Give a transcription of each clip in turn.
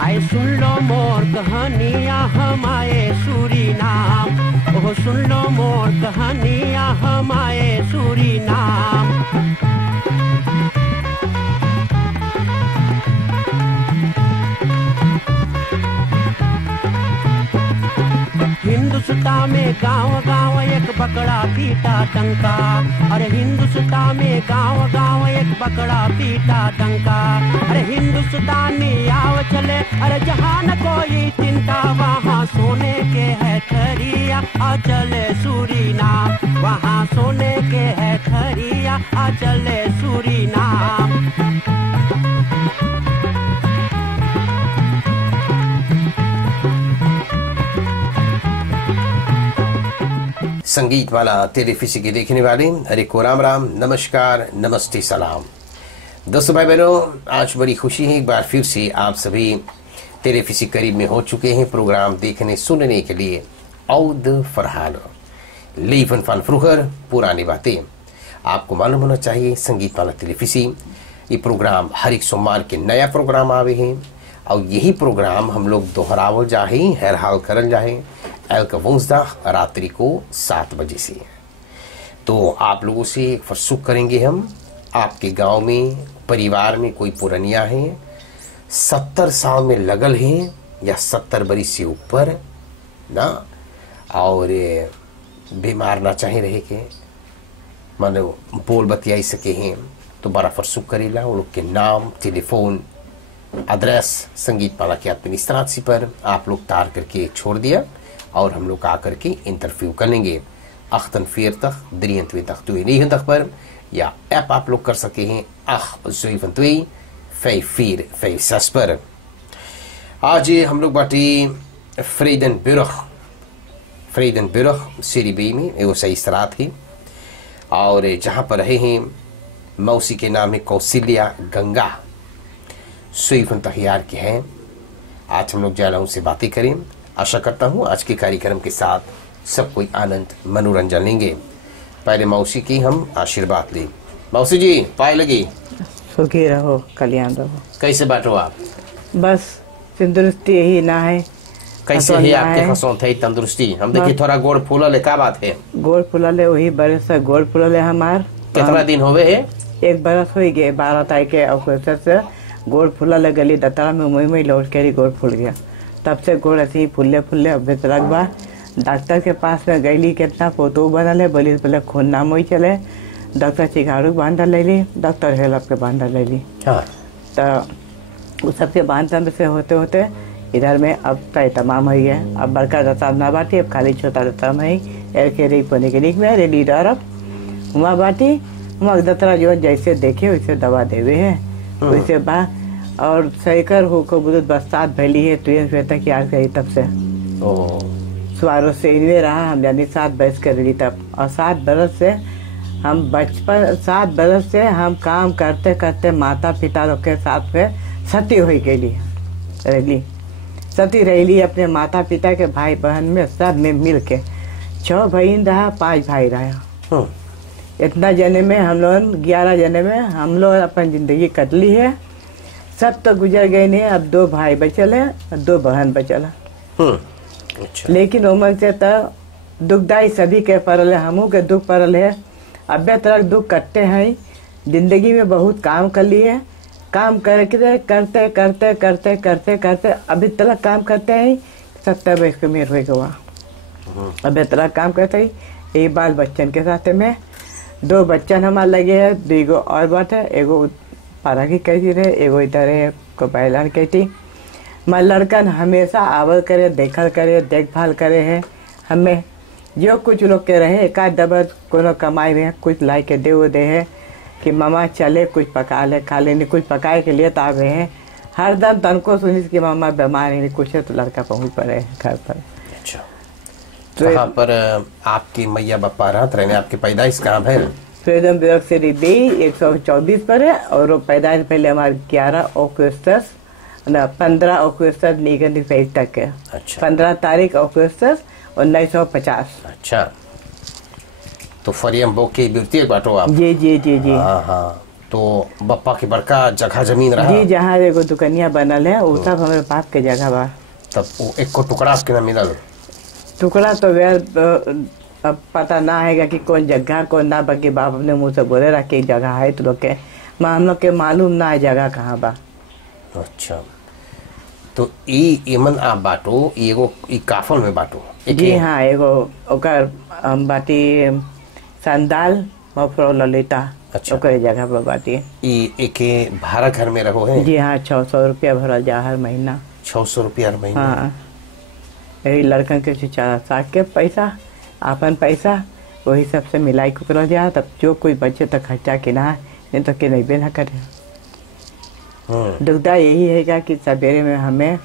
आए सुन लो मोर कहानियाँ हम आए सूरीनाम, ओह सुन लो मोर कहानियाँ हम आए सूरीनाम। हिंदुस्तान में गांव गांव एक बकरा पीटा डंका, अरे हिंदुस्तान में गांव गांव एक बकरा पीटा डंका। अरे हिंदुस्तानी आओ चले, अरे जहाँ न कोई चिंता, वहाँ सोने के है खरिया आ चले सूरीनाम, वहाँ सोने के है खरिया आ चले सूरीनाम। संगीत वाला टेलीफिसी के देखने वाले हरे को राम राम, नमस्कार, नमस्ते, सलाम। दोस्तों भाई बहनों, आज बड़ी खुशी है, एक बार फिर से आप सभी टेलीफिसी करीब में हो चुके हैं प्रोग्राम देखने सुनने के लिए। औद फरहान लीवन फन फ्रूहर पुरानी बातें। आपको मालूम होना चाहिए संगीत वाला टेलीफिसी ये प्रोग्राम हर एक सोमवार के नया प्रोग्राम आवे हैं और यही प्रोग्राम हम लोग दोहरावल जाए हर हाल करल जाए एल का वंसदा रात्रि को 7 बजे से। तो आप लोगों से फरसुख करेंगे हम, आपके गांव में परिवार में कोई पुरनिया है 70 साल में लगल है या 70 बरिस से ऊपर ना, और बीमार ना चाहे रहे के मानो बोल बतियाई सके हैं, तो बड़ा फरसुख करेला। उन लोग के नाम, टेलीफोन, एड्रेस संगीत पाला के एडमिनिस्ट्रेशन पर आप लोग तार करके छोड़ दिया और हम लोग आकर के इंटरव्यू कर लेंगे। 48 पर या ऐप आप लोग कर सके हैं 8 पर। आज हम लोग बाटी फ्रेडनबर्ग सीरी बी में एगो सही सरात है, और जहाँ पर रहे हैं मौसी के नाम है कौशल्या गंगा सुईफन तहियार के हैं। आज हम लोग जाना उनसे बातें करें। आशा करता हूँ आज के कार्यक्रम के साथ सब कोई आनंद मनोरंजन लेंगे। पहले मौसी की हम आशीर्वाद लें। मौसी जी पाए लगी, सुखी रहो, कल्याण रहो। कैसे बाटो आप? बस तंदुरुस्ती यही ना है। कैसे है आपके खसों थे तंदुरुस्ती? हम देखिए थोड़ा गोड़ फूला ले, का बात है? गोड़ फूला ले, वही बरस से गोड़ फूला ले हमार। कितना दिन हो गए? 1 बरस हो गए। 12 तारीख के अवसर से गोड़ फूला ले, गली दतरा में मुई लौट के गोड़ फूल गया। तब से गोड़ ऐसे ही फुल्ले अभी तक बा। डॉक्टर के पास में गईली, कितना पोतो बनल है, बोली पहले खून ना मोई चले। डॉक्टर चिगारू बांधा ले ली, डॉक्टर हेल्प के बांधा ले ली। तो उस सबके बांधने में से होते होते इधर में अब तय तमाम हो गया। अब बड़का दता ना बाटी, अब खाली छोटा दता में ही एर के री पने के में लीडर अब हुआ बाटी। हुआ दतरा जो जैसे देखे वैसे दवा देवे है वैसे बा। और सहीकर हो को बुद्ध बरसात भैली है तो तक याद करी तब से सवारों से इनवे रहा। हम यानी 7 बरस कर ली तब, और 7 बरस से हम बचपन 7 बरस से हम काम करते करते माता पिता लोग के साथ में सती हो गई सती रही अपने माता पिता के भाई बहन में सब में मिल के 6 बहन रहा, 5 भाई रहा। इतना जने में हम लोग 11 जने में हम लोग अपन जिंदगी कट ली है। सब तो गुजर गए नहीं, अब 2 भाई बचल है और 2 बहन बचल है। अच्छा। लेकिन उम्र से तो दुखदाई सभी के पड़ल है, हमू के दुख पड़ल है। अब तक दुख कटते हैं। जिंदगी में बहुत काम कर लिए, काम करते करते करते करते करते करते अभी तक काम करते हैं। 70 वर्ष की उम्र हो गया, अभी तक काम करते हैं। ये बाल बच्चन के साथ में 2 बच्चन हमारे लगे है, 2 और बात है। एगो पारा की कहती रहे, एगो इधर है को पहलान कहती। मैं लड़कन हमेशा आवल करे, देखल करे, देखभाल करे है। हमें जो कुछ लोग के रहे एक दबर कोनो कमाई में कुछ लाई के दे है कि मामा चले कुछ पका ले, खा लेने कुछ पकाए के लिए तो आवे हैं। हर दम तनको सुनी कि मामा बीमार है कुछ है, तो लड़का पहुँच पड़े घर पर। अच्छा, तो यहाँ पर आपकी मैया बापा रहते रहने, आपकी पैदाइश कहाँ है? फ्रेडनबर्ग से 124 पर है, और पैदाइश पहले हमारे 11 अगस्त 15 अगस्त निगन तक है। अच्छा। 15 तारीख अगस्त 1950। अच्छा, तो तो फरियम बोक के बिरती बाटो आप। जी जी जी जी। हाँ हाँ। तो बप्पा के बड़का जगह जमीन रहा जी, जहाँ एगो दुकनिया बनल है वो सब हमारे बाप के जगह बा। तब वो एक को टुकड़ा आपके ना मिलल? टुकड़ा तो अब पता ना है कि कौन जगह कौन ना, बाकी बाप अपने मुंह से बोले रहा कि जगह है तो लोग के, हम लोग के मालूम ना है जगह कहाँ बा। अच्छा, तो इमन आप बाटो एगो काफल में बाटो? जी हाँ, एगो ओकर बाटी संदाल मफरो ललिता। अच्छा, ओकर जगह पर बाटी। एके भाड़ा घर में रहो है? जी हाँ, 600 रुपया भरल जा हर महीना। 600 रुपया हर महीना? हाँ, यही लड़कन के चारा साग के पैसा, आपन पैसा वही सबसे मिलाई कुकरल जा, तब जो कोई बचे तो खर्चा के ना, नहीं तो के नहीं भी ना करे। दुविधा यही है कि सवेरे में हमें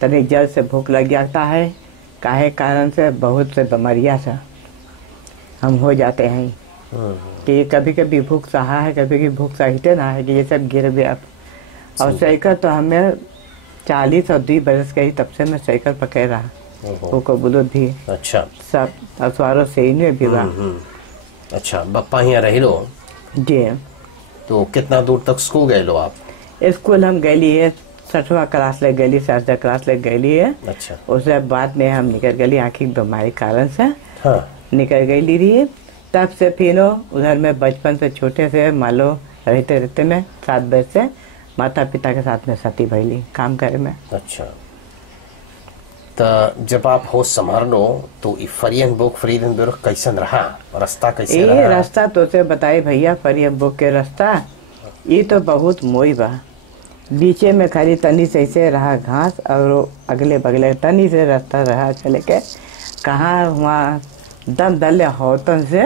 तनिक जल्द से भूख लग जाता है, काहे कारण से बहुत से बीमारियाँ से हम हो जाते हैं कि कभी कभी भूख सहा है, कभी कभी भूख सहते ना है कि ये सब गिर भी अब। और साइकिल तो हमें 40 और 2 बरस के ही तब से मैं साइकिल पकड़ रहा, वो बुलूद भी। अच्छा, सब असवारों से ही भी बा। अच्छा, बप्पा यहाँ रही लो? जी। तो कितना दूर तक स्कूल गए लो आप? स्कूल हम गई है 6वां क्लास ले गई, 7वां क्लास ले गई है। अच्छा, उसके बाद में हम निकल गई आँखी बीमारी कारण से। हाँ, निकल गई रही, तब से फिर उधर में बचपन से छोटे से मान लो रहते रहते में 7 बजे से माता पिता के साथ में सती भैली काम करे में। अच्छा, तो जब आप होश संभाल लो तो फरियन बोक फ्रीडनबर्ग कैसन रहा, रास्ता कैसे रहा? ये रास्ता तो से बताए भैया, फरियन बोक के रास्ता ये तो बहुत मोई बा। बीचे में खाली तनी से ऐसे रहा घास और अगले बगले तनी से रास्ता रहा चले के, कहाँ वहाँ दम दले होतन से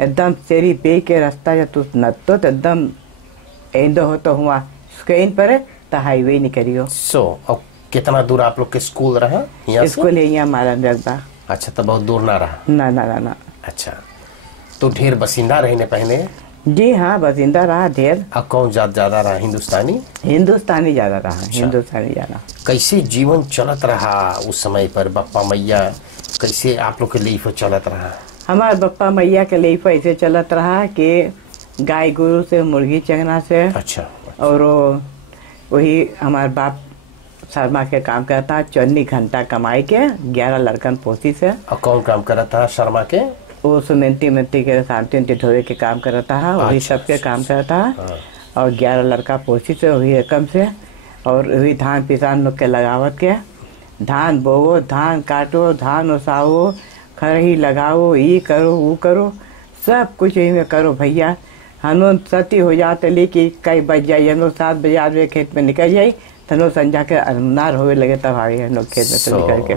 एकदम तेरी पे के रास्ता जब तू नतो तो एकदम एंदो हो तो हुआ स्क्रीन पर तो हाईवे निकलियो। अब कितना दूर आप लोग के स्कूल रहा? स्कूल है यहाँ मारा बा। अच्छा, तो बहुत दूर ना रहा? ना ना ना ना। अच्छा, तो ढेर बसिंदा रहने पहले? जी हाँ, बसिंदा रहा ढेर। अब कौन ज्यादा रहा? हिंदुस्तानी? हिंदुस्तानी ज्यादा रहा। अच्छा। हिंदुस्तानी ज्यादा। कैसे जीवन चलत रहा उस समय पर? बप्पा मैया कैसे आप लोग के लिए चलत रहा? हमारे बप्पा मैया के लिए ऐसे चलत रहा कि गाय गुरु से, मुर्गी चंगना से। अच्छा, और वही हमारे बाप शर्मा के काम करता, 24 घंटा कमाई के 11 लड़कन पोसी से। और कौन काम करता था शर्मा के? वो मिट्टी के शांति ढोए के काम करता है, वही अच्छा, सबके काम करता है। हाँ। और 11 लड़का पोसी से, वही रकम से। और वही धान पिसान लोग के लगावत के, धान बोवो, धान काटो, धान उसाओ, खरही लगाओ, ये करो वो करो, सब कुछ यही में करो भैया। हम लोग सती हो जाते लेकिन कई बज जाइए, हम लोग 7 बजे 8 बजे खेत में निकल जाये, तो हम लोग संजा के अनुनार होवे लगे तब आगे हम लोग खेत में से निकल के।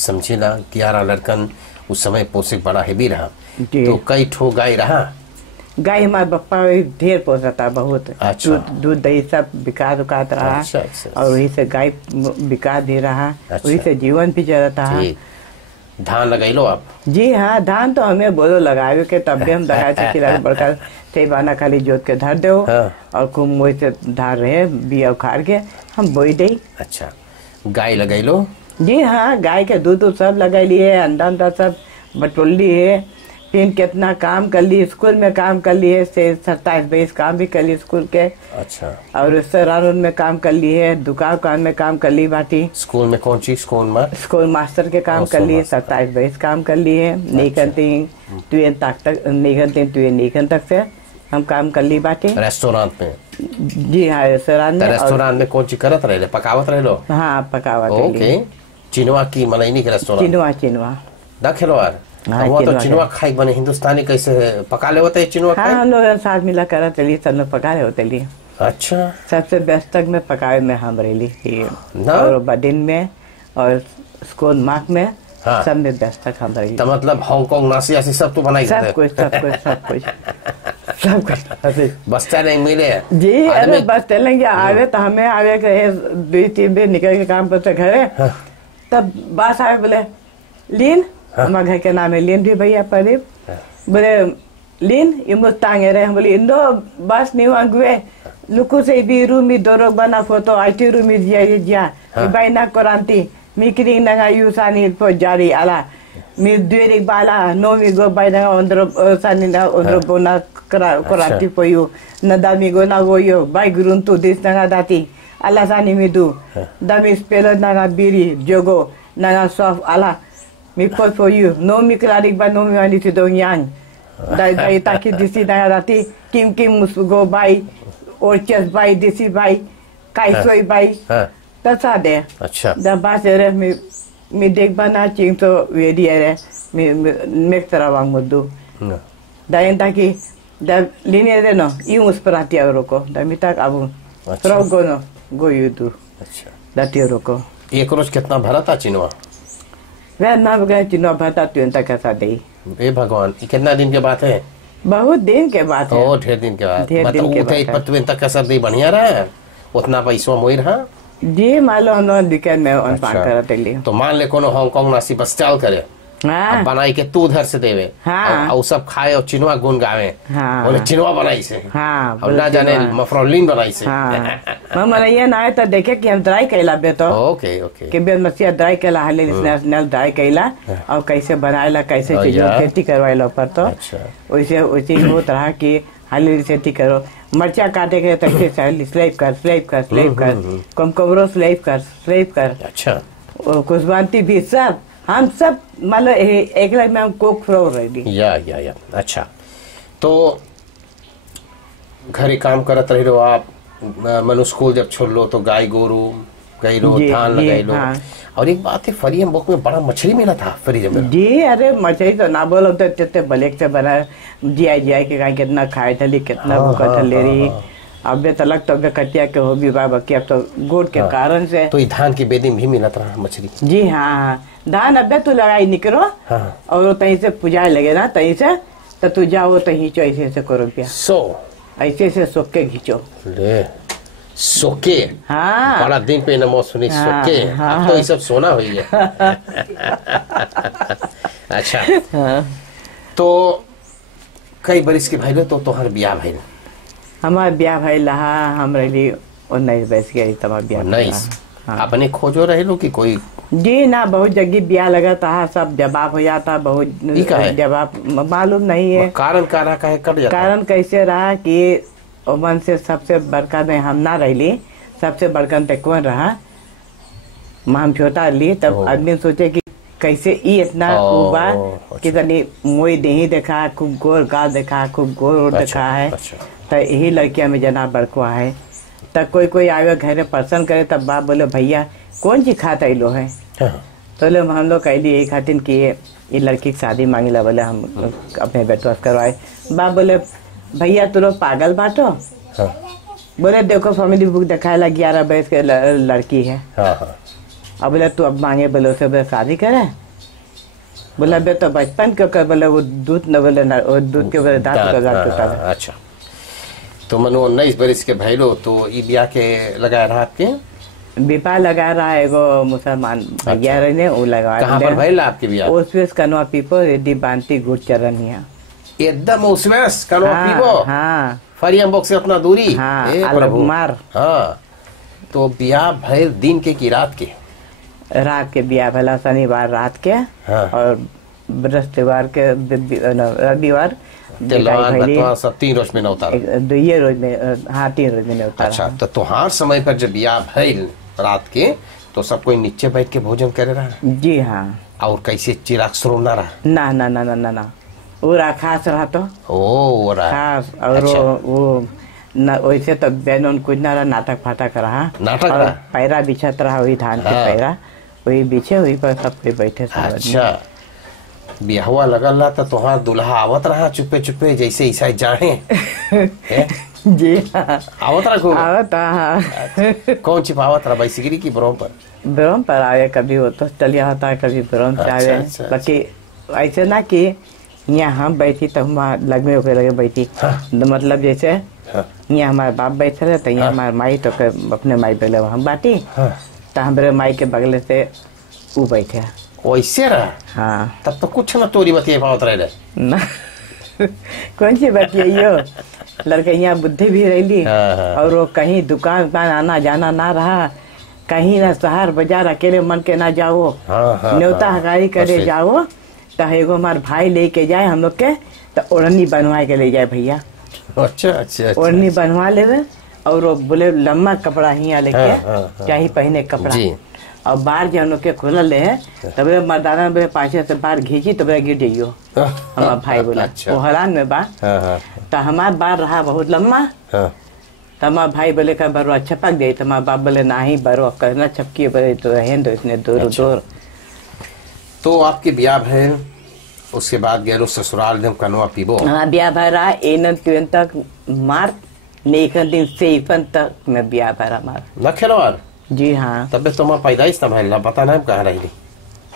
समझे ना, 11 लड़कन उस समय पोषक बड़ा हेवी रहा। जी। तो कई ठो गाय रहा? गाय हमारे बप्पा ढेर पोसता बहुत। अच्छा। दूध दही सब बिका दुकात रहा। अच्छा, अच्छा। और वही से गाय बिका भी रहा। अच्छा। वही से जीवन भी चलता है। धान लगैलो आप? जी हाँ, धान तो हमें बोलो लगावे के, तब भी हम लगाए थे बड़का से बाना खाली जोत के धर दो। हाँ। और खूब मोई से धार रहे बिया उखाड़ के हम बोई दे। अच्छा, गाय लगैलो? जी हाँ, गाय के दूध सब लगाई लिए, अंडा अंडा सब बटोल लिए। फिर कितना काम कर ली, स्कूल में काम कर लिए, से 27-22 काम भी कर लिए स्कूल के। अच्छा। और रेस्टोरेंट में काम कर लिए, दुकान में काम कर ली बाटी। स्कूल में कौन चीज? स्कूल मास्टर के काम कर लिए, 27-22 काम कर लिए। नीकन तक से हम काम कर ली बाटी। रेस्टोरेंट में? जी हाँ, रेस्टोरेंट में कौन चीज करत रहे? पकावत रहे लो? हाँ, पकावत। ओके। चिनवा की मलैनी के रेस्टोरेंट? चिनवा ना खिलवार? हाँ, वो तो चिनवा खाई बने हिंदुस्तानी कैसे पका ले होते चिनवा खाई? हाँ, हम लोग साथ मिला कर चलिए, सब लोग पका रहे होते लिए। अच्छा। सबसे बेस्ट तक में पकावे में हम रही ना? और बडिन में और स्कूल मार्क में। हाँ। सब में बेस्ट तक हम रही। तो मतलब हांगकांग नासिया सब तो बनाई? सब कुछ सब कुछ सब कुछ सब कुछ। बस्ता नहीं मिले? जी, अरे बस चलेंगे आवे तो हमें आवे के 2-3 बजे निकल के काम करते घरे। तब बास आवे बोले लीन, हमारे घर के नाम है लीन भी भैया परीब। बोले लीन इमो तांगे रहे, हम बोले इंदो बस नहीं वांगुए लुकु से भी रूमी दोरो बना फोटो आईटी रूमी जिया जिया बाई ना कोरांती मिकरिंग नगा यूसानी पो जारी आला मी द्वेरी बाला नोमी गो बायना अंदर सानिना अंदर बोना कराती पोयो नदामी गो ना गोयो बाय गुरुन तू दिस ना दाती अल्लाह सानी मी दू दमी स्पेलो ना बिरी जोगो ना सॉफ अल्लाह मी पोयो नोमी क्लारिक बा नोमी वाली थी दो यांग दाई ताकि दिसी ना दाती किम किम मुसगो बाय और चेस बाय दिसी बाय काइसोई बाय तसा दे अच्छा दा बासेरे मी देख बना चिंग तो वेदी है मी मेक तरह वांग मुद्दू दाइन ताकि दा लिने दे नो यू उस पर आती है रोको दा मी तक अब प्रो गो नो गो यू तू अच्छा दाती रोको एक रोज कितना भरा था चिनवा वे ना गए चिनो भता तू तक कैसा दे ए भगवान ये कितना दिन के बात है बहुत दिन के बात है ओ ढेर दिन के बाद मतलब तू तक कैसा दे बढ़िया रहा उतना पैसा मोई रहा जी मालूम हम दिक्कत में ऑन पान करते लिए तो मान ले कोनो हांगकांग नासी बस चाल करे हाँ बनाई के तू उधर से देवे हाँ और सब खाए और चिनवा गुन गावे हाँ बोले चिनवा बनाई से हाँ और ना जाने मफरोलिन बनाई से हाँ मम्मा ये ना है तो देखे कि हम ट्राई कैला बे तो ओके ओके कि बे मसिया ट्राई कैला हाले नेशनल ट्राई कैला और कैसे बनाएला कैसे चीजों खेती करवाएला पर तो वैसे वैसे वो तरह की हाली खेती करो मर्चा काटे के तक स्लेप कर कम कमरो स्लेप कर अच्छा कुछ बांती भी सब हम सब मतलब एक लाख में हम कोक फ्रो रेडी या अच्छा तो घरे काम करत रही रो आप मनु स्कूल जब छोड़ लो तो गाय गोरू गई लो धान लगाई लो हाँ। और एक बात है फरियम बुक में बड़ा मछली मिला था फरियम में जी अरे मछली तो ना बोलो तो तेते ब्लैक से बना जी के गाय कितना खाए थली कितना भूखा थले रही अब तलक तो कटिया के हो भी बाबा की अब तो गोट के कारण से तो ये धान की बेदी में भी मिला था मछली जी हाँ धान अब तू लगाई निकलो और तहीं से पुजाए लगे ना तहीं से तो तू जाओ तो खींचो ऐसे ऐसे करो रुपया ऐसे ऐसे सोख के खींचो ले सोके हाँ बड़ा दिन पे नमो सुनी सोके अब तो ये सब सोना हुई है अच्छा तो कई बरिस के भाई तो तोहर बियाह भाई हमार ब्याह भाई लहा हम रही 19 बैस गई तब ब्याह 19 अपने खोजो रहे लो कि कोई जी ना बहुत जगह ब्याह लगा था सब जवाब हो जाता बहुत जवाब मालूम नहीं है कारण का रहा कट जाता कारण कैसे रहा कि ओमन से सबसे बड़का में हम ना रही सबसे बड़का में कौन रहा हम छोटा ली तब आदमी सोचे कि कैसे ई इतना उबा कि तनी मोई देही देखा खूब गोर गाल देखा खूब गोर देखा है तो यही लड़किया में जना बड़कुआ है तब कोई आवे घर में पर्सन करे तब बाप बोले भैया कौन चीज खाता लो है तो हम लोग कहली यही खातिर कि ये लड़की की शादी मांगेला बोले हम अपने बेटवा करवाए बाप बोले भैया तू लोग पागल बाटो बोले देखो फैमिली बुक दिखाएला 11 बरस के लड़की है अब बोले तू अब मांगे बोले उसे बोले शादी करे बोला बे तो बचपन क्यों कर बोले वो दूध न बोले दूध के बोले दांत अच्छा तो मनो 19 बरस के भाई लो तो ये ब्याह के लगाया रहा आपके विवाह लगा रहा है एगो मुसलमान भैया ने वो लगा कहाँ पर भाई आपके ब्याह उसवेस कनवा पीपो रेडी बांती गुड़ चरनिया एकदम उसवेस कनवा पीपो हाँ फरियम बॉक्स से अपना दूरी हाँ प्रभु मार हाँ तो ब्याह भैर दिन के की रात के ब्याह भला शनिवार रात के और बृहस्पतिवार के रविवार सब 3 रोज में उतार 2 रोज में हाँ 3 रोज में उतार अच्छा तो तुहार समय पर जब ब्याह भइल रात के तो सब कोई नीचे बैठ के भोजन करे रहा जी हाँ और कैसे चिराग शुरू ना रहा ना ना ना ना ना ना वो खास रहा तो ओ खास और अच्छा। वो वैसे तो बैन कुछ ना रहा नाटक फाटक रहा नाटक पैरा बिछत रहा वही धान के पैरा वही बिछे वही पर सब कोई बैठे अच्छा बिहवा लगल रहा तो तुहार दुल्हा आवत रहा चुपे चुपे जैसे ईसाई जाने जी आवत रहा आवत कौन छिपावत रहा बैसिगिरी की ब्रोम पर आवे कभी हो तो चलिया होता है कभी ब्रोम से आवे बाकी ऐसे ना कि यहाँ हम बैठी तो हम लगमे होकर लगे बैठी मतलब जैसे यहाँ हमारे बाप बैठे रहे तो यहाँ हमारे माई तो अपने माई पे हम बाटी तो हमारे माई के बगले से वो बैठे वैसे रहा हाँ तब तो कुछ ना तोरी बतिया पावत रहे ना कौन सी बतिया लड़के यहाँ बुद्धि भी रही और वो कहीं दुकान पर आना जाना ना रहा कहीं ना शहर बाजार अकेले मन के ना जाओ न्योता हकारी करे जाओ तो एगो हमार भाई लेके जाए हम लोग के, तो ओढ़नी बनवा के ले जाए भैया। अच्छा अच्छा अच्छा। ओढ़नी बनवा लेवे और वो बोले लम्बा कपड़ा हिया लेके चाहे पहने कपड़ा जी। और बाहर जो हम लोग के खुलल है तब मर्दाना बोले पाछे से बाहर घींची तब गिर जाइयो। हमारा भाई बोला अच्छा। वो हरान में बा। तो हमार बार रहा बहुत लम्बा। तो हमारा भाई बोले का बरुआ छपक गई। तो हमारा बाप बोले ना ही बरुआ करना छपकी बोले तो रहें दो इसने दूर दूर। तो आपके ब्याह है उसके बाद गैरो ससुराल जब कनवा पीबो। हाँ ब्याह भर रहा एन ट्वेन तक मार्च नेकन दिन से तक में ब्याह भरा मार। न खेलवार जी हाँ। तब तो मैं पैदाइश था भाई पता नहीं कहाँ रही।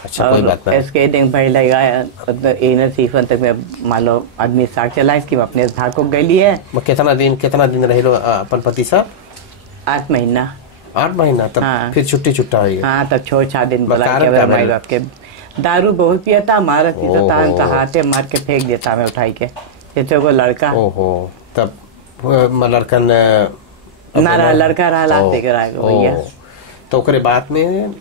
अच्छा कोई बात नहीं। इसके दिन भाई लगा एन सीफन तक में मान लो आदमी साग चला इसकी अपने भाग को गई है। कितना दिन रहे लो अपन पति साहब? 8 महीना। 8 महीना तब हाँ। फिर छुट्टी छुट्टा हुई। हाँ तब 6 दिन बोला कारण के का माई बाप के दारू बहुत पियता मारा पीता था ओहो। तो हाथे मार के फेंक देता मैं उठाई के। जैसे वो लड़का ओहो तब लड़कन ना रहा लड़का रहा लाते ओ, के रहा भैया। तो ओकरे बाद में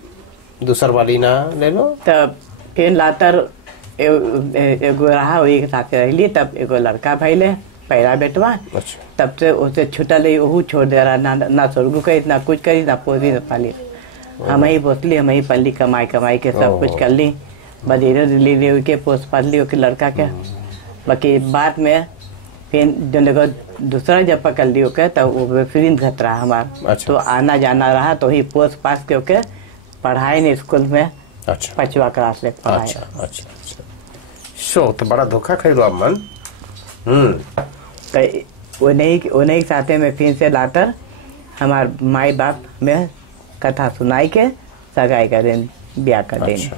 दूसर वाली ना ले लो। तब फिर लातर एगो रहा वही के साथ रही। तब एगो लड़का भैले पहला बेटवा। अच्छा तब से उसे छुटल वहू छोड़ दे रहा ना स्वर्गु करी ना कुछ करी ना पोसी ना पाली। हम ही पोसली हम ही पल्ली कमाई कमाई के सब कुछ कर ली बधीरे दिल्ली के पोस पाली के लड़का के। बाकी बाद में फिर जो दूसरा जब पकड़ लियो के तो वो फिर घट रहा हमारा। अच्छा। तो आना जाना रहा तो ही पोस पास के ओके पढ़ाई ने स्कूल में। अच्छा 5वा क्लास ले पढ़ाई। अच्छा अच्छा अच्छा। शो तो बड़ा धोखा खेलो अब मन। तो उन्हीं के साथे में फिर से लाकर हमार माई बाप में कथा सुनाई के सगाई करें ब्याह कर दें। अच्छा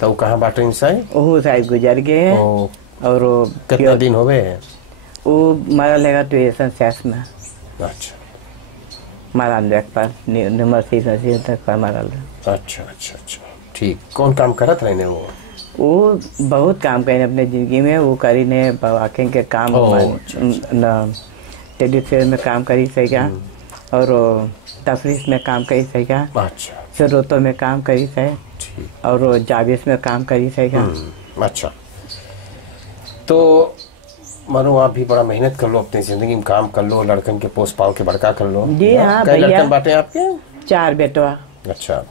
तो वो कहाँ बाटे इंसान? वो शायद गुजर गए हैं। ओ, और वो कितना दिन हो गए? वो मरल है ट्यूशन सेस में। अच्छा मरल देख पर नंबर 6 तक पर मरल। अच्छा अच्छा अच्छा ठीक। कौन काम करत रहे वो बहुत काम करे अपने जिंदगी में। वो करी ने वाकिंग के काम टेलीफेयर में काम करी सही और तफरीश में काम करी सही। अच्छा शरोतों में काम करी सही ठीक। और जाविस में काम करी सही। अच्छा तो मानो आप भी बड़ा मेहनत कर लो अपनी जिंदगी में काम कर लो लड़कन के पोस पाल के बड़का कर लो। जी हाँ कई भैया। लड़कन बाटे आपके? 4 बेटवा। अच्छा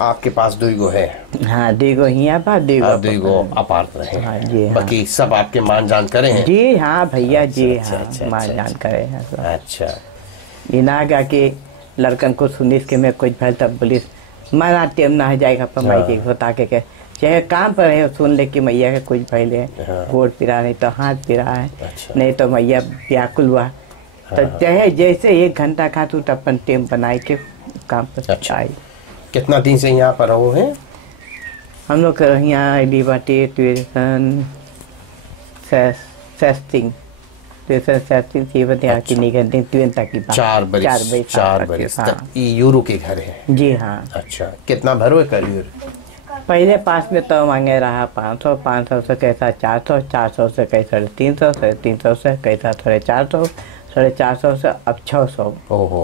आपके पास 2 है? हाँ 2 हिया बा 2 अपार्ट रहे। हाँ, जी हाँ। बाकी सब आपके मान जान करे हैं? जी हाँ भैया जी अच्छा, हाँ अच्छा, मान अच्छा, जान करे हैं सब। अच्छा इना गा के लड़कन को सुनिस के मैं कुछ भल तब पुलिस माना टेम ना जाएगा पर माई के होता के चाहे काम पर है सुन ले कि मैया के कुछ भैले गोड़ पिरा नहीं तो हाथ पिरा है। अच्छा। नहीं तो मैया व्याकुल हुआ तो चाहे जैसे 1 घंटा खातू तो अपन टेम बनाए के काम पर अच्छा। आई। कितना दिन से यहाँ पर रहो हैं? हम लोग यहाँ आई बाटे ट्यूशन सेस्टिंग थी बता की निकल दिन ट्वेन तक की बात। 4 बरस तक यूरो के घर है? जी हाँ। अच्छा कितना भरो है करियर? पहले पास में तो मांगे रहा 500 से कैसा 400 से कैसा 300 से कैसा 450 से अब 600। ओहो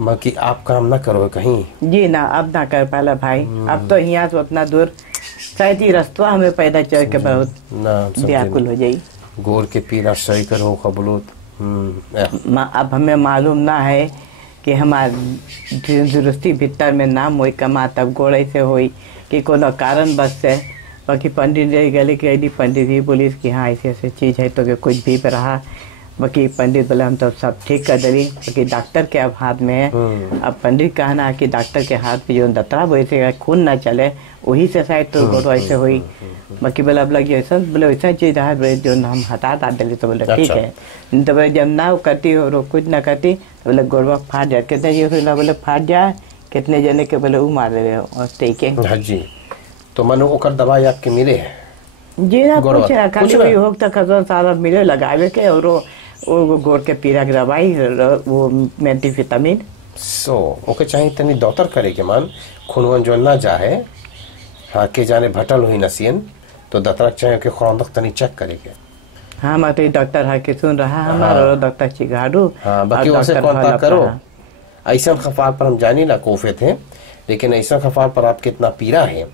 बाकी आप काम न करो कहीं? जी ना अब ना कर पाला भाई। अब तो यहाँ से उतना दूर शायद ही रास्ता हमें पैदा चल के बहुत व्याकुल हो जाई। गोर के पीला सही करो खबलोत। अब हमें मालूम ना है कि हमारे दुरुस्ती भीतर में नाम होई कमा तब गोड़े से होई कि कोनो कारण बस से। बाकी पंडित जी गले कि यदि पंडित जी बोली कि हाँ ऐसे ऐसे चीज़ है तो कि कुछ भी रहा। बाकी पंडित बोले हम तो सब ठीक कर दे। बाकी डॉक्टर के अब हाथ में है। अब पंडित कहना है कि डॉक्टर के हाथ में जो दतरा वैसे खून ना चले वही से शायद तो गोड़ो ऐसे हुई। बाकी बोले अब लगी ऐसा बोले वैसा चीज़ रहा बोले जो हम हटा दिले तो बोले ठीक है। तो बोले जब ना करती हो कुछ ना करती तो बोले गोड़वा फाट जाए। कितने जी बोले फाट जाए कितने जने के बोले वो मार रहे और ठीक है। हाँ जी तो मनो ओकर दवाई आपके मिले है? जी ना कुछ खाली वही हो तो खजन सारा मिले लगावे के और वो गोड़ के पीड़ा की दवाई वो मल्टीविटामिन। सो ओके चाहिए तनी डॉक्टर करे के मान खूनवन जो ना जाए हाँ के जाने भटल हुई नसियन तो दतरक चाहिए कि खुरान तनी चेक करे के। हाँ मैं तो डॉक्टर है कि सुन रहा हमारा डॉक्टर चिगाड़ू। हाँ बाकी उनसे कांटेक्ट करो। ऐसा खफार पर हम जानी ना कोफे थे लेकिन ऐसा खफार पर आप कितना पीरा है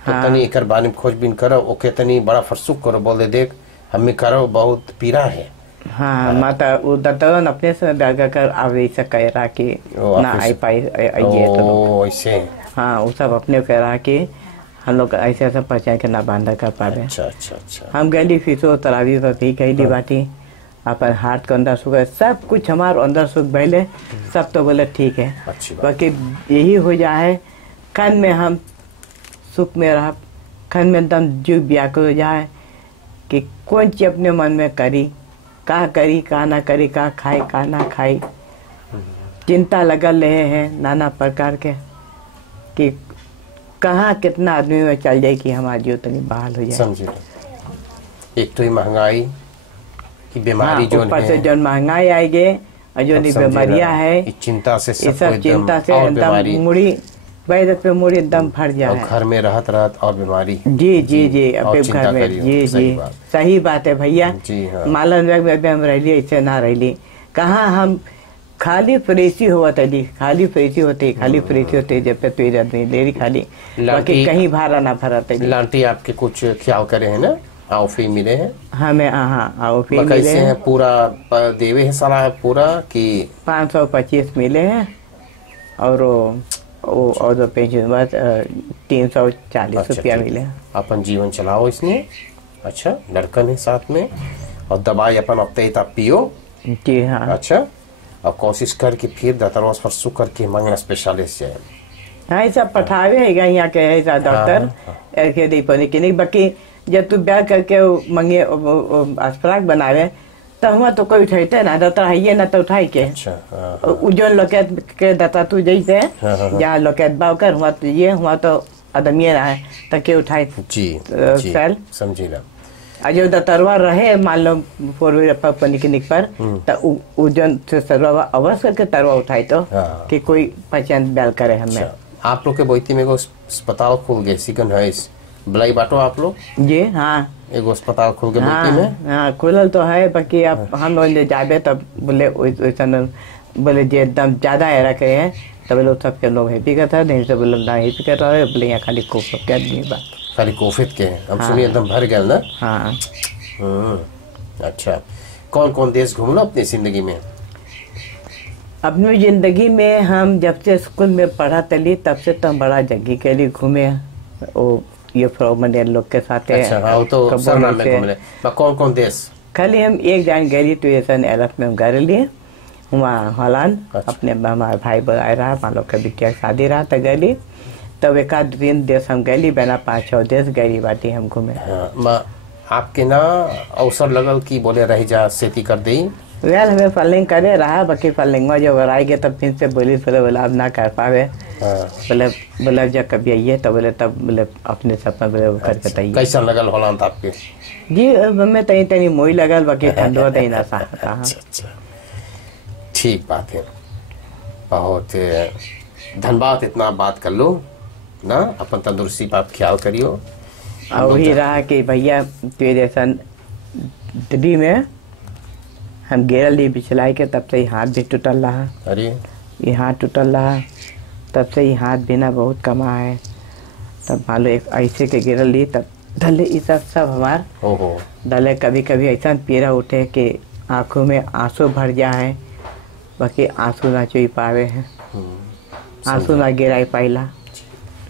तो हाँ। तनी एकर बारे में खोजबीन करो, ओके तनी बड़ा फरसुक करो, बोल दे देख हमें करो बहुत पीड़ा है। हाँ माता वो दत्तन अपने से डर कर अब ऐसा कह रहा कि ना आई पाई आइए तो ऐसे। हाँ वो सब अपने कह रहा कि हम लोग ऐसे ऐसा पहुँचा के ना बांधा कर पावे। अच्छा अच्छा अच्छा। हम गली फीसो तरावी पर भी कहली बाटी अपन हाथ के अंदर सुख है, सब कुछ हमारे अंदर सुख भैले, सब तो बोले ठीक है। अच्छी बात। बाकी यही हो जाए खन में हम सुख में रह, खन में एकदम जीव व्याकुल हो जाए कि कौन चीज अपने मन में करी का ना करी, का खाए का ना खाई, चिंता लगल रहे हैं नाना प्रकार के कि कहाँ कितना आदमी में चल जाए कि हमारा जीव तनी बहाल हो जाए। समझे। एक तो ये महंगाई की बीमारी जो ऊपर से जो महंगाई आएगी और जो बीमारियां है इस चिंता से ये सब चिंता से एकदम मुड़ी वैद पे मुड़ी एकदम भर जाए। घर में रहत और बीमारी। जी जी जी अपने घर में जी जी सही बात है भैया। मालन में हम रही ऐसे ना रही, कहाँ हम खाली फ्रेशी हुआ तली, खाली फ्रेशी होते जब पे तुझे आदमी देरी खाली, बाकी कहीं भारा ना भरा तली। लांटी आपके कुछ ख्याल करे है ना, आओफी मिले हैं हमें? हाँ आओफी मिले हैं। पूरा देवे है सारा पूरा कि 525 मिले हैं और जो पेंशन बाद 340 रुपया मिले। अपन जीवन चलाओ इसमें। अच्छा लड़कन है साथ में और दवाई अपन अपते पियो। जी हाँ। अच्छा और कोशिश करके फिर दतरवास पर सु करके मंगला स्पेशलिस्ट जाए। हाँ ये सब पठावे है यहाँ के ऐसा डॉक्टर के दीपनी की नहीं, बाकी जब तू ब्याह करके मंगे अस्पताल बनावे तो हुआ तो कोई उठाते ना दता है ना तो उठाई के। अच्छा जो लोकेट के दता तू जैसे जहाँ लोकेट बाव कर हुआ तो ये हुआ तो आदमी रहा तो के उठाए जी सेल समझी ना। जो दतरवा रहे मान लो क्लिनिक पर तो जन से सरवा अवश्य करके तरवा उठाई तो कि कोई पेशेंट बैल करे हमें। आप लोग के बोईती में अस्पताल खुल गए सिकन है बुलाई बाटो आप लोग? जी हाँ एगो अस्पताल खुल के बोईती में। हाँ खुलल तो है, बाकी अब हम लोग जाबे तब बोले बोले जो एकदम ज्यादा है रखे हैं तो बोले सबके लोग हैप्पी करता है, नहीं तो बोले ना हैप्पी कर रहा है, बोले यहाँ खाली कोफित के आदमी बात खाली कोफित के हैं। अब सुनिए एकदम भर गया ना। हाँ अच्छा कौन कौन देश घूम लो अपनी जिंदगी में? अपनी जिंदगी में हम जब से स्कूल में पढ़ा तली तब से तो हम बड़ा जगह के लिए घूमे। वो ये फ्रोमन लोग के साथ। अच्छा हाँ तो सरनाम में घूमले। कौन कौन देश? खाली हम एक जान गई तो ये सन एलफ में घर लिए वहाँ हॉलैंड। अच्छा। अपने हमारे भाई बनाए रहा मान लोग का बिटिया शादी रहा तो गली तब एक आध दिन देश हम गली बना 5-6 देश गली बाटी हम घूमे। हाँ, आपके ना अवसर लगल कि बोले रह जा सेती कर दी? वेल हमें फलिंग करे रहा, बाकी फलिंग जब आएंगे तब फिर से बोली बोले अब ना कर पावे। बोले जब कभी आइए तो बोले तब बोले अपने सपना बोले करके तैयार। कैसा लगल हॉलैंड आपके? जी हमें तनी तनी मोई लगल, बाकी ठंडो तनी ना सा। ठीक बात है, बहुत धन्यवाद। इतना बात कर लो ना, अपन तंदुरुस्ती पर ख्याल करियो। और वही रहा कि भैया तेरे सन दिल्ली में हम गिरल ली बिछलाई के तब से ही हाथ भी टूटल रहा। अरे ये हाथ टूटल रहा तब से ही हाथ बिना बहुत कमा है। तब मान लो एक ऐसे के गिरल ली तब धले ये सब हमार धले कभी कभी ऐसा पीड़ा उठे कि आंखों में आंसू भर जाए, बाकी आंसू ना चुई पावे हैं, आंसू ना गिराई पाइला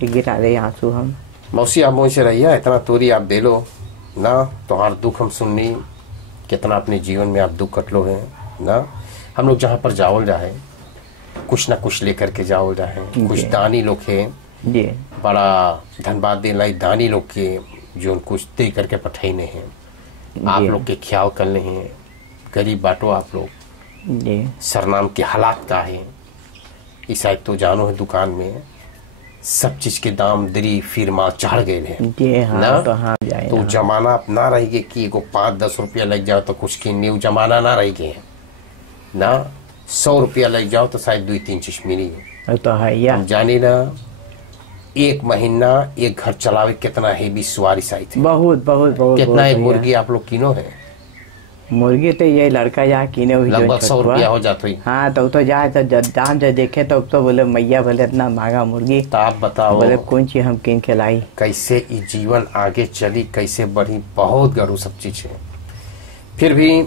गिरा दे आंसू हम। मौसी आप मुझसे रहिए, इतना तोरी आप दे लो ना, तुम्हारा दुख हम सुननी कितना अपने जीवन में आप दुख कटलो है ना। हम लोग जहाँ पर जाओल जाए कुछ ना कुछ लेकर के जाओल जाए। कुछ दानी लोग है जी, बड़ा धन्यवाद दे लाई दानी लोग के जो कुछ दे करके पठाईने हैं। आप लोग के ख्याल करने हैं, गरीब बाटो आप लोग जी। सरनाम के हालात का है इस शायद तो जानो है, दुकान में सब चीज के दाम दरी फिरमा चढ़ गए हैं हाँ, ना। तो जमाना अब ना रही गए कि 5-10 रुपया लग जाओ तो कुछ की न्यू जमाना ना रही गए ना। 100 रुपया लग जाओ तो शायद 2-3 चीज मिली तो है या जानी ना। एक महीना एक घर चलावे कितना हेवी सवारी साई थे। बहुत बहुत बहुत कितना एक मुर्गी आप लोग किनो है मुर्गी तो ये लड़का जा किने हुई लगभग 100 रुपया हो जाता है। हाँ तो जाए तो दाम जो देखे तो बोले मैया बोले इतना महंगा मुर्गी, तो आप बताओ बोले कौन चीज हम किन खिलाई, कैसे ये जीवन आगे चली, कैसे बढ़ी, बहुत गरू सब चीज है। फिर भी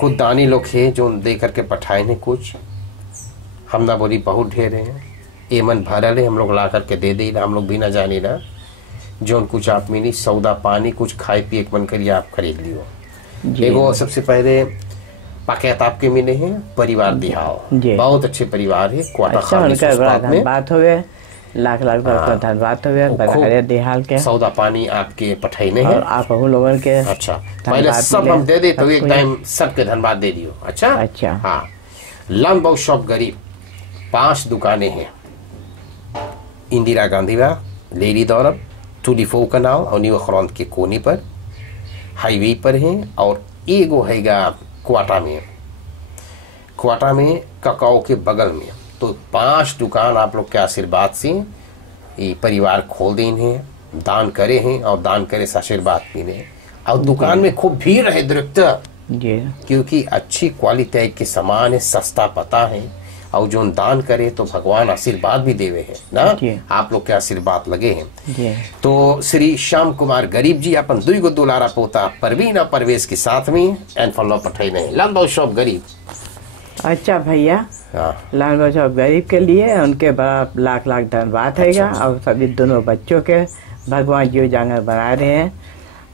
कुछ दानी लोग है जो दे करके पठाए ने, कुछ हम ना बोली बहुत ढेर है, ये मन भरल है, हम लोग ला करके दे दी, हम लोग भी ना जानी ना जो कुछ आप मिली सौदा पानी कुछ खाए पिए के मन करिए आप खरीद लियो। एगो सबसे पहले पैकेट आपके मिले हैं परिवार दिहाओ, बहुत अच्छे परिवार है, क्वार्टर अच्छा, बात हो गए लाख लाख धन्यवाद हो गया बधाई दिहाल के सौदा पानी आपके पठाईने हैं, और आप लोगों के अच्छा पहले सब हम दे दे तो एक टाइम सबके धन्यवाद दे दियो। अच्छा अच्छा हाँ, लंबो शॉप गरीब 5 दुकानें हैं, इंदिरा गांधी वा लेडी दौरब 24 का नाव और न्यू खरौंद के कोने पर हाईवे पर है, और एगो हैगा क्वाटा में ककाओ के बगल में। तो 5 दुकान आप लोग के आशीर्वाद से ये परिवार खोल देन है, दान करे हैं और दान करे से आशीर्वाद मिले, और दुकान में खूब भीड़ है दृप्त, क्योंकि अच्छी क्वालिटी के सामान है, सस्ता पता है, और जो दान करे तो भगवान आशीर्वाद भी देवे है ना, आप लोग के आशीर्वाद लगे हैं। तो श्री श्याम कुमार गरीब जी अपन 2 गो दुलारा पोता परवीन और परवेश के साथ में एंड फॉलो पठाई नहीं लंबो शॉप गरीब। अच्छा भैया लाल शॉप गरीब के लिए उनके लाख लाख धन्यवाद है, और सभी दोनों बच्चों के भगवान जीव जांगर बना रहे हैं,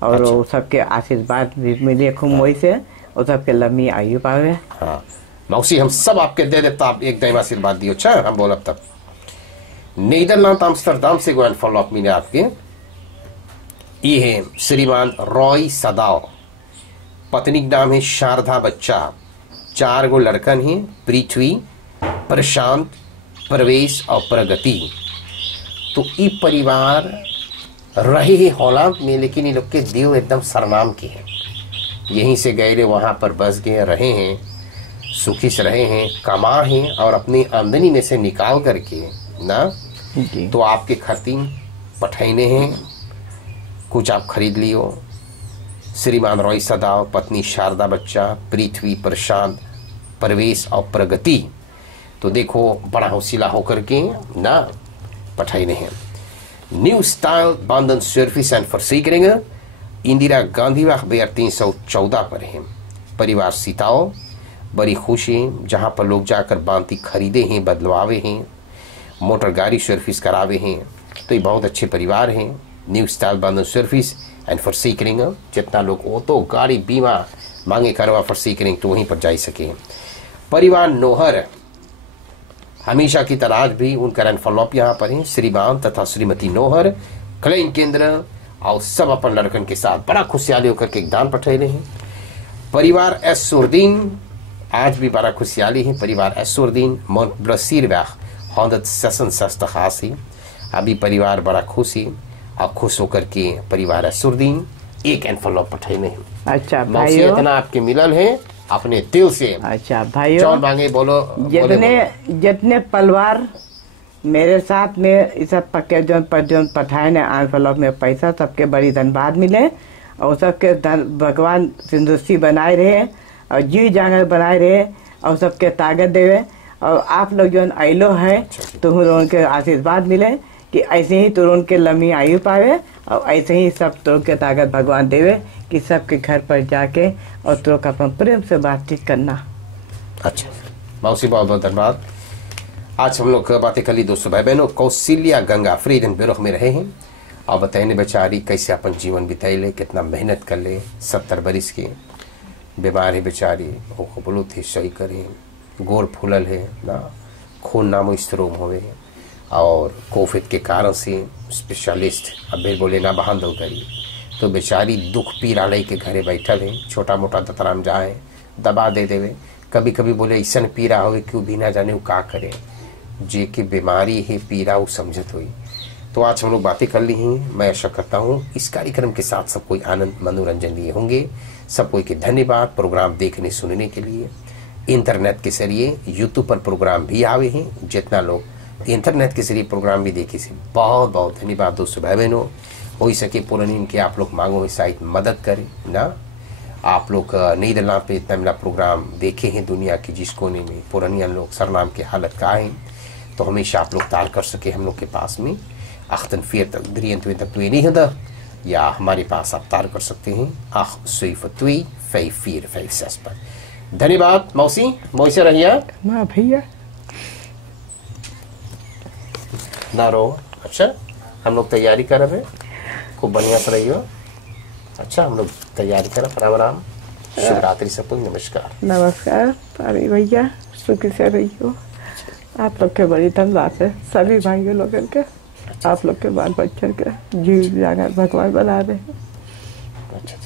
और सबके आशीर्वाद भी मिले खूब मोई से, और सबके लंबी आयु पावे। मौसी हम सब आपके दे देता, आप एक टाइम आशीर्वाद दियो। अच्छा हम बोला तब नीदरलैंड आम्स्टरडाम से गो एंड फॉलो अप मिले आपके, ये है श्रीमान रॉय सदाव, पत्नी का नाम है शारदा, बच्चा 4 गो लड़कन है, पृथ्वी, प्रशांत, प्रवेश और प्रगति। तो ये परिवार रहे है हॉलैंड में, लेकिन ये लोग के देव एकदम सरनाम के हैं, यहीं से गए वहां पर बस गए, रहे हैं, सुखी से रहे हैं, कमा हैं, और अपनी आमदनी में से निकाल करके ना तो आपके खर्तीन पठाईने हैं, कुछ आप खरीद लियो। श्रीमान रॉय सदाव, पत्नी शारदा, बच्चा पृथ्वी, प्रशांत, प्रवेश और प्रगति। तो देखो बड़ा हौसला होकर के ना पठाईने हैं। न्यू स्टाइल बांधन सर्विस एंड फॉरसीकरिंग इंदिरा गांधी वाक 314 पर है, परिवार सीताओ बड़ी खुशी, जहाँ पर लोग जाकर बांती खरीदे हैं, बदलवावे हैं, मोटर गाड़ी सर्विस करावे हैं। तो ये बहुत अच्छे परिवार हैं। न्यू स्टाइल बांधन सर्विस एंड फॉरसीकरिंग, जितना लोग ऑटो गाड़ी बीमा मांगे करवा फॉरसीकरिंग तो वहीं पर जा सके। परिवार नोहर हमेशा की तरह आज भी उनका रन फॉलोअप यहाँ पर है, श्रीमान तथा श्रीमती नोहर क्लेम केंद्र और सब अपन लड़कन के साथ बड़ा खुशहाली होकर के दान पठेले हैं। परिवार एसुरदीन आज भी बड़ा खुशहाली है, परिवार एसुरदीन ब्रसीरवाख हौदत ससन सस्त खासी, अभी परिवार बड़ा खुश है और खुश होकर के परिवार एसुरदीन एक एनफॉलोप पठेले हैं। अच्छा भाइयों, इतना आपके मिलल है अपने दिल से। अच्छा भाइयों, मांगे बोलो, जितने परिवार मेरे साथ में इस सब पक्के जो पठाए ने एनफॉलोप में पैसा, सबके बड़ी धन्यवाद मिले, और सबके भगवान तंदुरुस्ती बनाए रहे और जी जांगर बनाए रहे, और सबके ताकत देवे, और आप लोग जो आइलो है तो उनके आशीर्वाद मिले कि ऐसे ही तो उनके लंबी आयु पावे, और ऐसे ही सब तो के ताकत भगवान देवे कि सबके घर पर जाके और तो का प्रेम से बातचीत करना। अच्छा मौसी, बहुत बहुत धन्यवाद। आज हम लोग बातें कर ली दोस्तों भाई बहनों, कौशल्या गंगा फ्रीडन बिरोह में रहे हैं और बताइए बेचारी कैसे अपन जीवन बिताइले, कितना मेहनत कर ले, 70 बरिस के बीमार है बेचारी, वो बोलो थे सही करे, गोर फूलल है ना, खून नामो स्त्रोम होवे, और कोविड के कारण से स्पेशलिस्ट अब बोले ना बहान दो करी, तो बेचारी दुख पीड़ा ले के घरे बैठल है, छोटा मोटा दतराम जाए दबा दे देवे, कभी कभी बोले ऐसा पीड़ा हो क्यों भी ना जाने वो का करे, जे की बीमारी है पीड़ा वो समझत हुई। तो आज हम लोग बातें कर ली हैं। मैं आशा करता हूँ इस कार्यक्रम के साथ सब कोई आनंद मनोरंजन लिए होंगे। सब कोई के धन्यवाद प्रोग्राम देखने सुनने के लिए। इंटरनेट के जरिए यूट्यूब पर प्रोग्राम भी आवे हैं, जितना लोग इंटरनेट के जरिए प्रोग्राम भी देखे से बहुत बहुत धन्यवाद दोस्तों भाई बहनों। हो सके पुरानी इनके आप लोग मांगो साइट मदद करें ना, आप लोग नीदरलैंड पे इतना मेरा प्रोग्राम देखे हैं दुनिया के जिस कोने में पुरानिया लोग सरनाम की हालत का है, तो हमेशा आप लोग ताल कर सके हम लोग के पास में 4823 या हमारे पास आप ताल कर सकते हैं 8725456 पर। धन्यवाद मौसी, मौसी रहिए माँ भैया ना रहो। अच्छा हम लोग तैयारी कर रहे, खूब बढ़िया से रहियो। अच्छा हम लोग तैयारी करें। राम राम, शिवरात्रि सबको नमस्कार। नमस्कार पारी भैया, सुखी से रहियो। आप लोग के बड़ी धन्यवाद है सभी भाइयों लोग के, आप लोग के बाल बच्चन के जीव जागर भगवान बना रहे हैं। अच्छा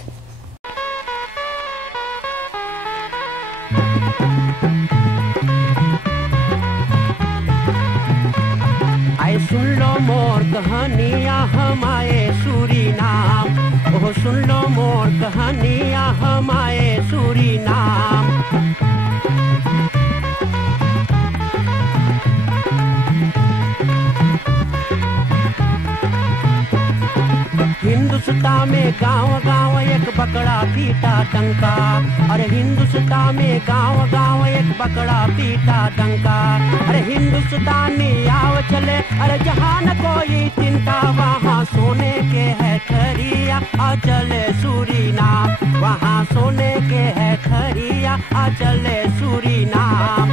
आए सुन लो मोर कहानियाँ हमारे सूरीनाम, ओह सुन लो मोर कहानियाँ हमारे सूरीनाम। हिंदुस्तान में गांव गांव एक बकरा पीटा डंका, अरे हिंदुस्तान में गांव गांव एक बकरा पीटा डंका। अरे हिंदुस्तानी आव चले, अरे जहाँ न कोई चिंता, वहाँ सोने के है खरिया आ चले सूरीनाम, वहाँ सोने के है खरिया आ चले सूरीनाम।